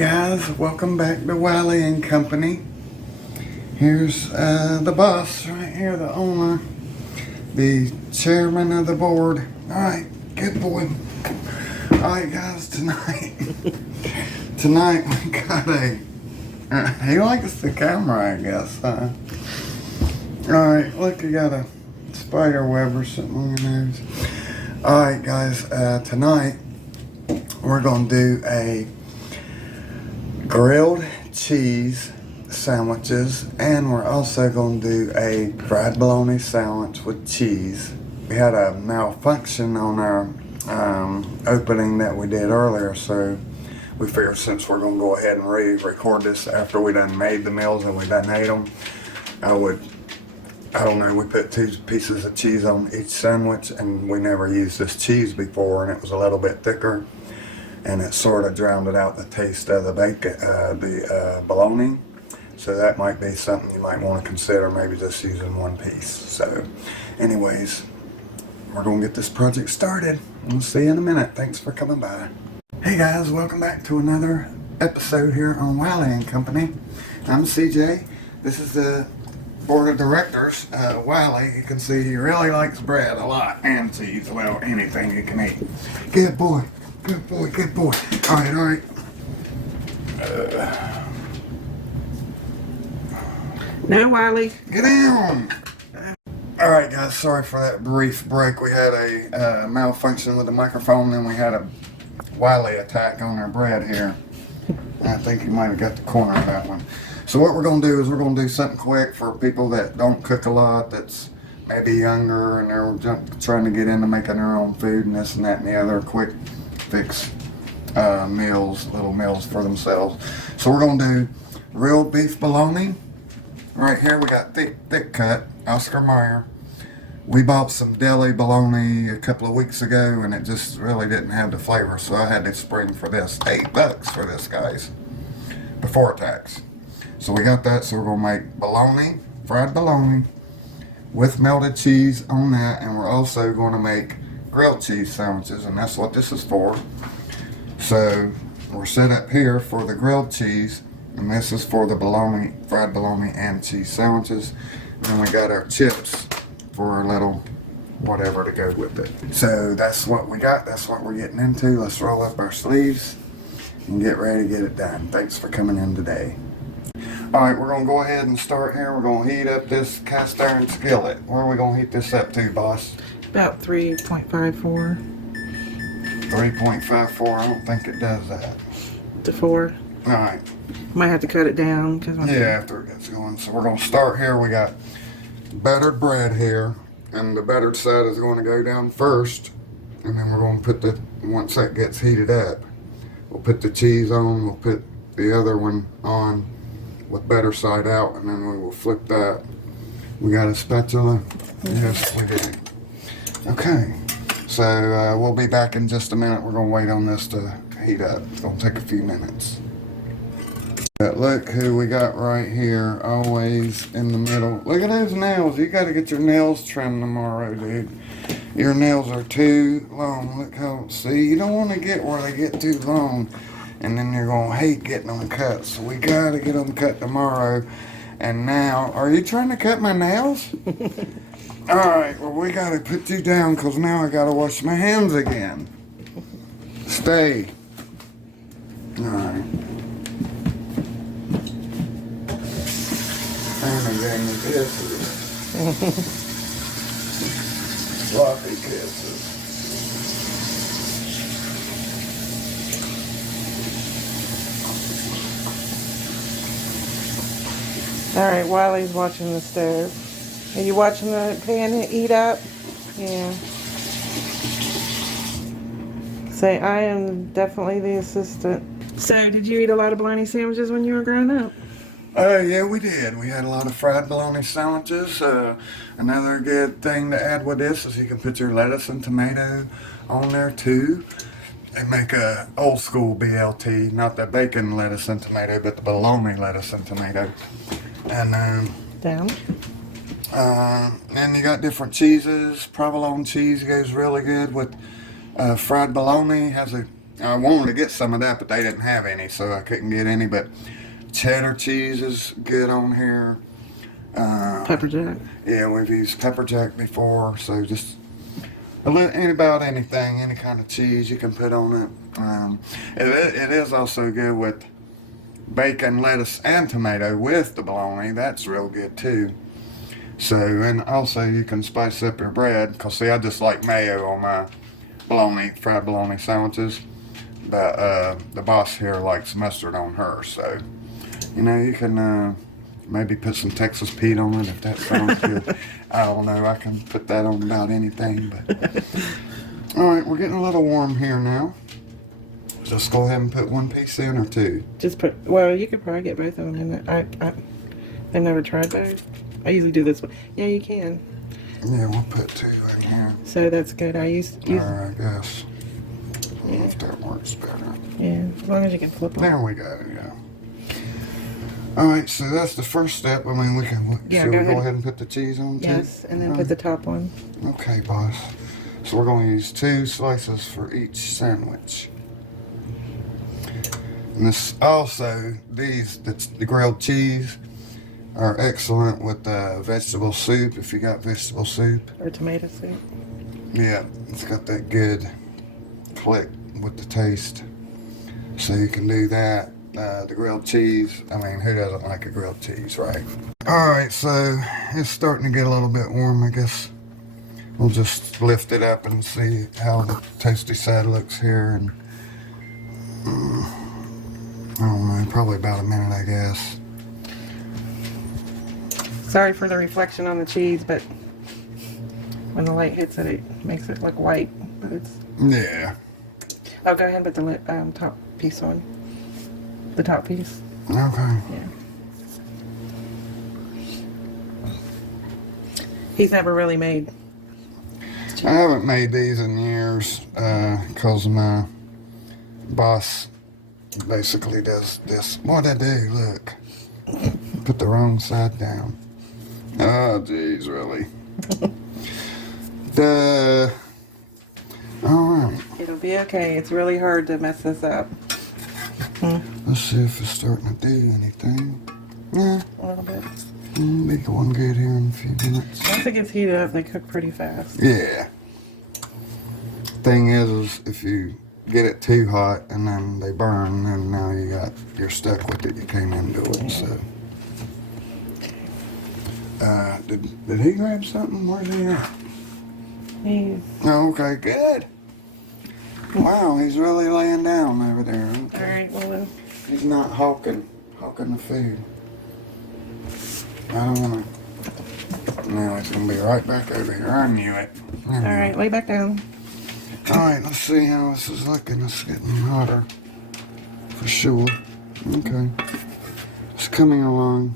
Guys, welcome back to Wiley and Company. Here's the boss right here, the owner, the chairman of the board. Alright, good boy. Alright guys, tonight we got he likes the camera, I guess. Alright, look, you got a spider web or something on your nose. Alright guys, tonight we're going to do a grilled cheese sandwiches, and we're also going to do a fried bologna sandwich with cheese. We had a malfunction on our opening that we did earlier, so we figured since we're going to go ahead and re-record this after we done made the meals and we done ate them, I don't know, we put 2 pieces of cheese on each sandwich, and we never used this cheese before, and it was a little bit thicker, and it sort of drowned out the taste of the bacon, the bologna. So that might be something you might want to consider, maybe just using 1 piece. So anyways, we're going to get this project started. We'll see you in a minute. Thanks for coming by. Hey guys, welcome back to another episode here on Wiley and Company. I'm CJ. This is the board of directors. Wiley, you can see he really likes bread a lot, and cheese, well, anything you can eat. Good boy. Good boy, good boy. Alright. Now, Wiley. Get down! Alright guys, sorry for that brief break. We had a malfunction with the microphone, and we had a Wiley attack on our bread here. I think you might have got the corner of that one. So what we're going to do is we're going to do something quick for people that don't cook a lot, that's maybe younger, and they're trying to get into making their own food and this and that and the other, quick fix meals, little meals for themselves. So we're going to do real beef bologna. Right here we got thick cut, Oscar Mayer. We bought some deli bologna a couple of weeks ago, and it just really didn't have the flavor, so I had to spring for this. $8 for this, guys, before tax. So we got that, so we're going to make bologna, fried bologna, with melted cheese on that, and we're also going to make grilled cheese sandwiches, and that's what this is for. So we're set up here for the grilled cheese, and this is for the bologna, fried bologna and cheese sandwiches. And then we got our chips for our little whatever to go with it. So that's what we got. That's what we're getting into. Let's roll up our sleeves and get ready to get it done. Thanks for coming in today. Alright, we're going to go ahead and start here. We're going to heat up this cast iron skillet. Where are we going to heat this up to, boss? About 3.54 3.54. I don't think it does that. to 4. Alright. Might have to cut it down. After it gets going. So we're going to start here. We got buttered bread here, and the buttered side is going to go down first, and then we're going to put once that gets heated up, we'll put the cheese on, we'll put the other one on with butter side out, and then we will flip that. We got a spatchula? Yes, we do. Okay, so we'll be back in just a minute. We're going to wait on this to heat up. It's going to take a few minutes. Look who we got right here, always in the middle. Look at those nails. You got to get your nails trimmed tomorrow, dude. Your nails are too long. Look how, see, you don't want to get where they get too long, and then you're going to hate getting them cut. So we got to get them cut tomorrow. And now, are you trying to cut my nails? Alright, well, we got to put you down because now I got to wash my hands again. Stay. Alright. And then the kisses. Sloppy kisses. Alright, Wiley's watching the stove. Are you watching the pan eat up? Yeah. Say, I am definitely the assistant. So, did you eat a lot of bologna sandwiches when you were growing up? Yeah, we did. We had a lot of fried bologna sandwiches. Another good thing to add with this is you can put your lettuce and tomato on there too. They make a old school BLT, not the bacon lettuce and tomato, but the bologna lettuce and tomato. And Down. then you got different cheeses. Provolone cheese goes really good with fried bologna. Has a I wanted to get some of that, but they didn't have any, so I couldn't get any. But cheddar cheese is good on here. Pepper jack. Yeah, we've used pepper jack before, so just about anything, any kind of cheese you can put on it. It is also good with bacon, lettuce, and tomato with the bologna. That's real good too. So, and also you can spice up your bread, because see, I just like mayo on my fried bologna sandwiches, but the boss here likes mustard on hers, so you can maybe put some Texas Pete on it if that sounds good. I don't know, I can put that on about anything. But alright, we're getting a little warm here now. Just go ahead and put one piece in or two. Just put, well, you could probably get both of them in there. I've never tried both. I usually do this one. Yeah, you can. Yeah, we'll put two in here. So that's good. I used I guess. Yeah. If that works better. Yeah, as long as you can flip them. There we go, yeah. Alright, so that's the first step. I mean, we can, should we go ahead and put the cheese on too? Yes, and then put the top on. Okay, boss. So we're going to use 2 slices for each sandwich. And this also, the grilled cheese are excellent with vegetable soup, if you got vegetable soup. Or tomato soup. Yeah, it's got that good click with the taste. So you can do that. The grilled cheese, I mean, who doesn't like a grilled cheese, right? Alright, so it's starting to get a little bit warm, I guess. We'll just lift it up and see how the toasty side looks here. And I don't know, probably about a minute, I guess. Sorry for the reflection on the cheese, but when the light hits it, it makes it look white. But it's... Yeah. Oh, go ahead and put the top piece on. The top piece. Okay. Yeah. He's never really made. I haven't made these in years because my boss basically does this. What'd I do? Look. Put the wrong side down. Oh, geez, really. Alright. It'll be okay. It's really hard to mess this up. Let's see if it's starting to do anything. Yeah. A little bit. Be going good here in a few minutes. Once it gets heated up, they cook pretty fast. Yeah. Thing is if you get it too hot and then they burn, and now you're stuck with it. You can't undo it. So. Did he grab something? Where's he at? Oh, okay, good. Wow, he's really laying down over there. Okay. All right, well then. He's not hawking the food. I don't want to. Now he's gonna be right back over here. I knew it. All right, lay back down. All right, let's see how this is looking. It's getting hotter, for sure. Okay, it's coming along.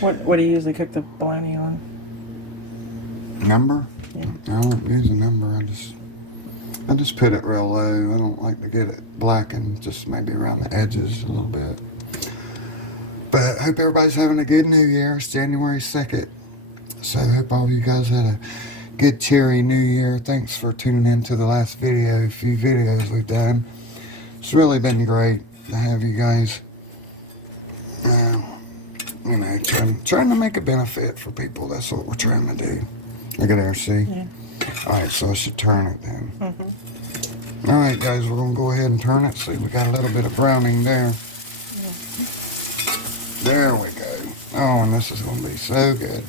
What do you usually cook the bologna on? Number? Yeah. I don't use a number. I just put it real low. I don't like to get it blackened. Just maybe around the edges a little bit. But I hope everybody's having a good New Year. It's January 2nd. So I hope all of you guys had a good cheery New Year. Thanks for tuning in to the last video, a few videos we've done. It's really been great to have you guys. Trying to make a benefit for people. That's what we're trying to do. Look at there, see? Yeah. Alright, so I should turn it then. Mm-hmm. Alright guys, we're going to go ahead and turn it. See, we got a little bit of browning there. Yeah. There we go. Oh, and this is going to be so good.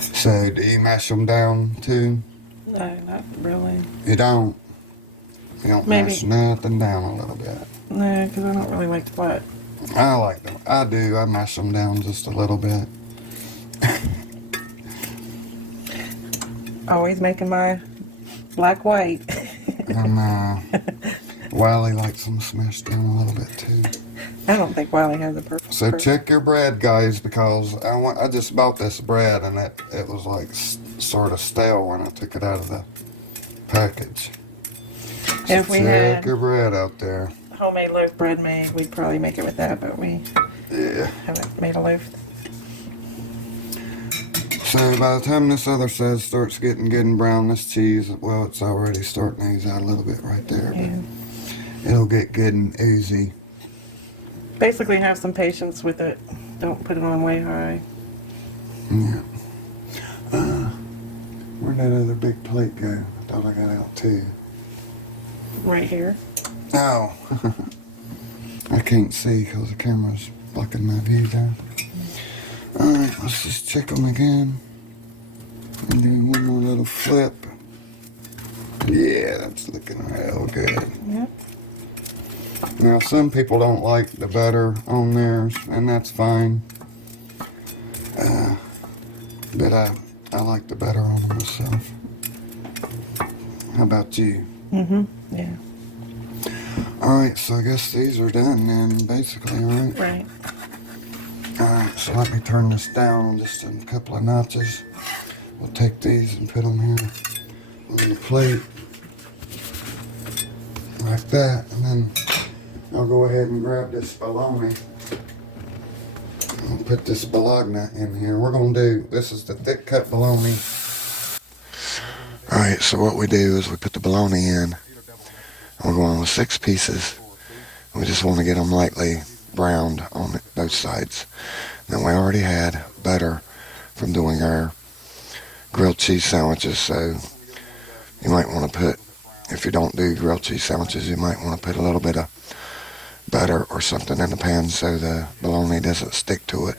So, do you mash them down too? No, not really. You don't? You don't Maybe. mash nothing down a little bit? No, because I don't really like flat. I like them. I do. I mash them down just a little bit. Always making my black white. And Wiley likes them smashed down a little bit too. I don't think Wiley has a perfect. So check your bread, guys, because I just bought this bread and it was like sort of stale when I took it out of the package. So If we check had your bread out there. homemade loaf bread made, we'd probably make it with that, but we Yeah. haven't made a loaf. So by the time this other side starts getting good and brown, this cheese, well, it's already starting to ooze out a little bit right there, Yeah. but it'll get good and oozy. Basically, have some patience with it. Don't put it on way high. Yeah. Where'd that other big plate go? I thought I got out too. Right here. Oh. I can't see because the camera's blocking my view there. Alright, let's just check them again. And do one more little flip. Yeah, that's looking real good. Yep. Now, some people don't like the butter on theirs, and that's fine. But I like the butter on them myself. How about you? Mm-hmm. Yeah. Alright, so I guess these are done then, basically, right? Right. Alright, so let me turn this down just a couple of notches. We'll take these and put them here on the plate. Like that, and then I'll go ahead and grab this bologna. I'll put this bologna in here. We're going to do, this is the thick cut bologna. Alright, so what we do is we put the bologna in. We're going with 6 pieces. We just want to get them lightly browned on both sides. Then we already had butter from doing our grilled cheese sandwiches, so you might want to put, if you don't do grilled cheese sandwiches, you might want to put a little bit of butter or something in the pan so the bologna doesn't stick to it.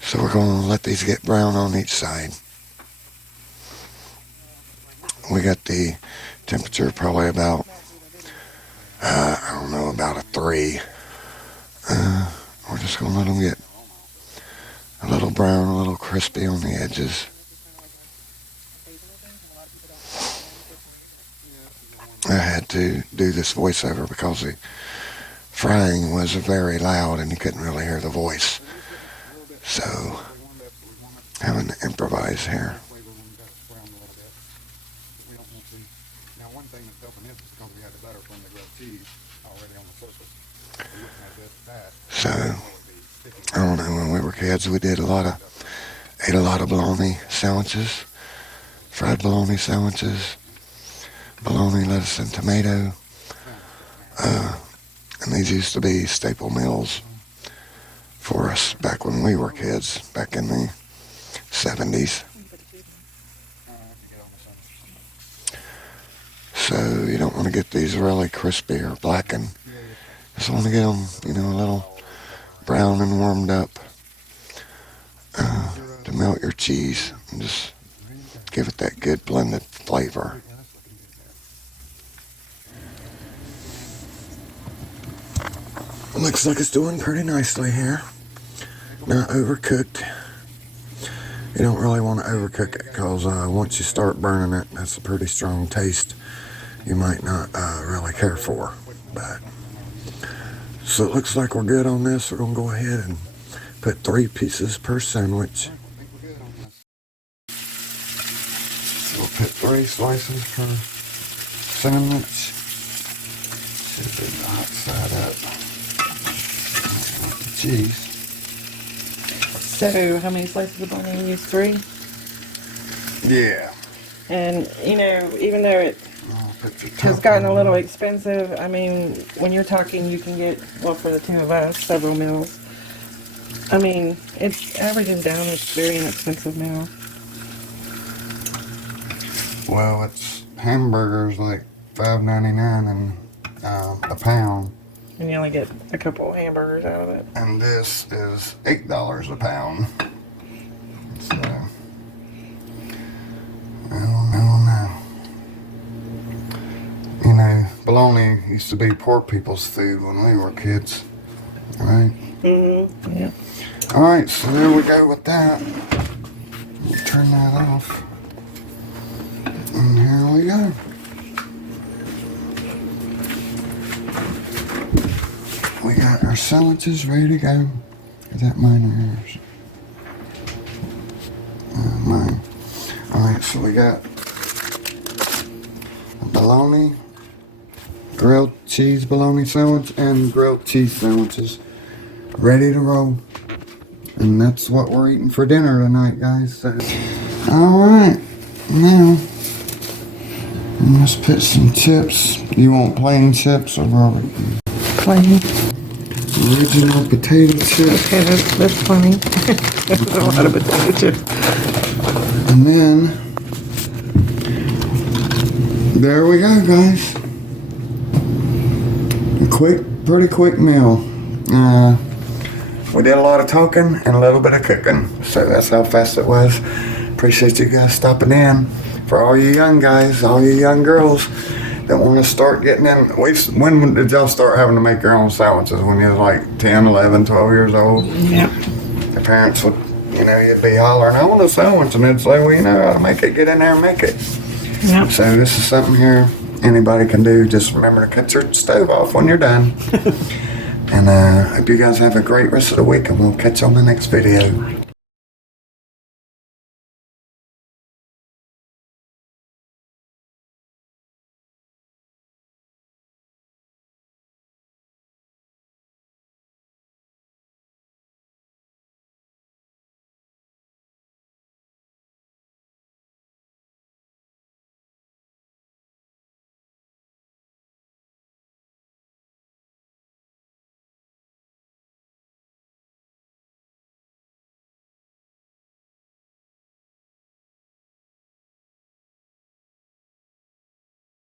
So we're going to let these get brown on each side. We got the temperature probably about, I don't know, about a 3. We're just going to let them get a little brown, a little crispy on the edges. I had to do this voiceover because the frying was very loud and you couldn't really hear the voice. So, having to improvise here. Now, one thing that's helping this is because we had the butter from the grilled cheese already on the surface. So, I don't know, when we were kids, we ate a lot of bologna sandwiches, fried bologna sandwiches, bologna, lettuce, and tomato. And these used to be staple meals for us back when we were kids, back in the 70s. So you don't want to get these really crispy or blackened. Just want to get them, a little brown and warmed up to melt your cheese and just give it that good blended flavor. Looks like it's doing pretty nicely here. Not overcooked. You don't really want to overcook it because once you start burning it, that's a pretty strong taste you might not really care for. But so it looks like we're good on this. We're going to go ahead and put 3 pieces per sandwich. So we'll put 3 slices per sandwich. Should be the hot side up. Cheese. So, how many slices of bologna you use? 3? Yeah. And, even though it has gotten a little expensive, I mean, when you're talking, you can get, well, for the 2 of us, several meals. I mean, it's averages down, it's very inexpensive now. Well, it's hamburgers like $5.99 and a pound. And you only get a couple hamburgers out of it. And this is $8 a pound. So, I don't know. Bologna used to be poor people's food when we were kids, right? Mm-hmm. Yeah. Alright, so there we go with that. We'll turn that off. And here we go. We got our sandwiches ready to go. Is that mine or yours? Mine. Alright, so we got a bologna, grilled cheese bologna sandwich, and grilled cheese sandwiches ready to roll. And that's what we're eating for dinner tonight, guys. So, alright, now let's put some chips. You want plain chips or barbecue? Plain. Original potato chips. Okay, that's funny. There's a lot of potato chips. And then, there we go, guys. Pretty quick meal. We did a lot of talking and a little bit of cooking. So that's how fast it was. Appreciate you guys stopping in. For all you young guys, all you young girls that want to start getting in. When did y'all start having to make your own sandwiches? When you was like 10, 11, 12 years old? Yep. Your parents would, you'd be hollering, I want a sandwich. And they'd say, well, you know how to make it. Get in there and make it. Yep. So this is something here anybody can do. Just remember to cut your stove off when you're done. And I hope you guys have a great rest of the week, and we'll catch you on the next video.